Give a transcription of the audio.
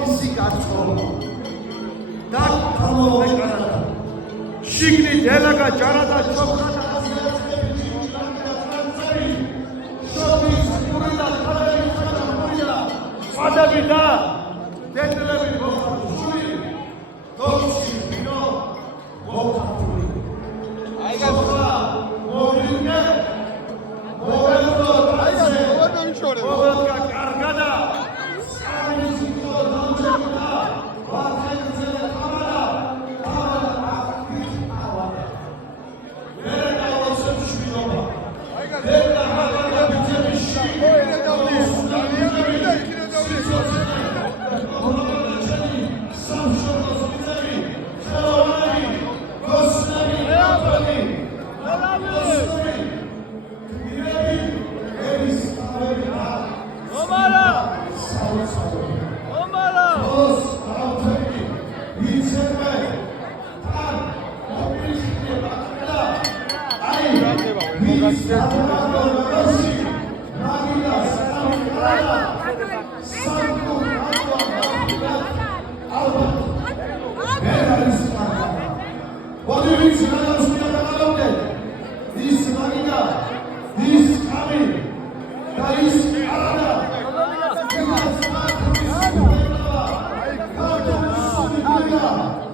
მისი გაწოლა და თამოვეკარადა შიგნით ელაგა ჯარადა შოქრადა შობის გურილა ხალების ხალხია ხადები და დედლები მოხარშული დოქში ვინო მოხარშული აიგა მოვინე მოვენო დაიზე მოვენკა კარგადა Come on.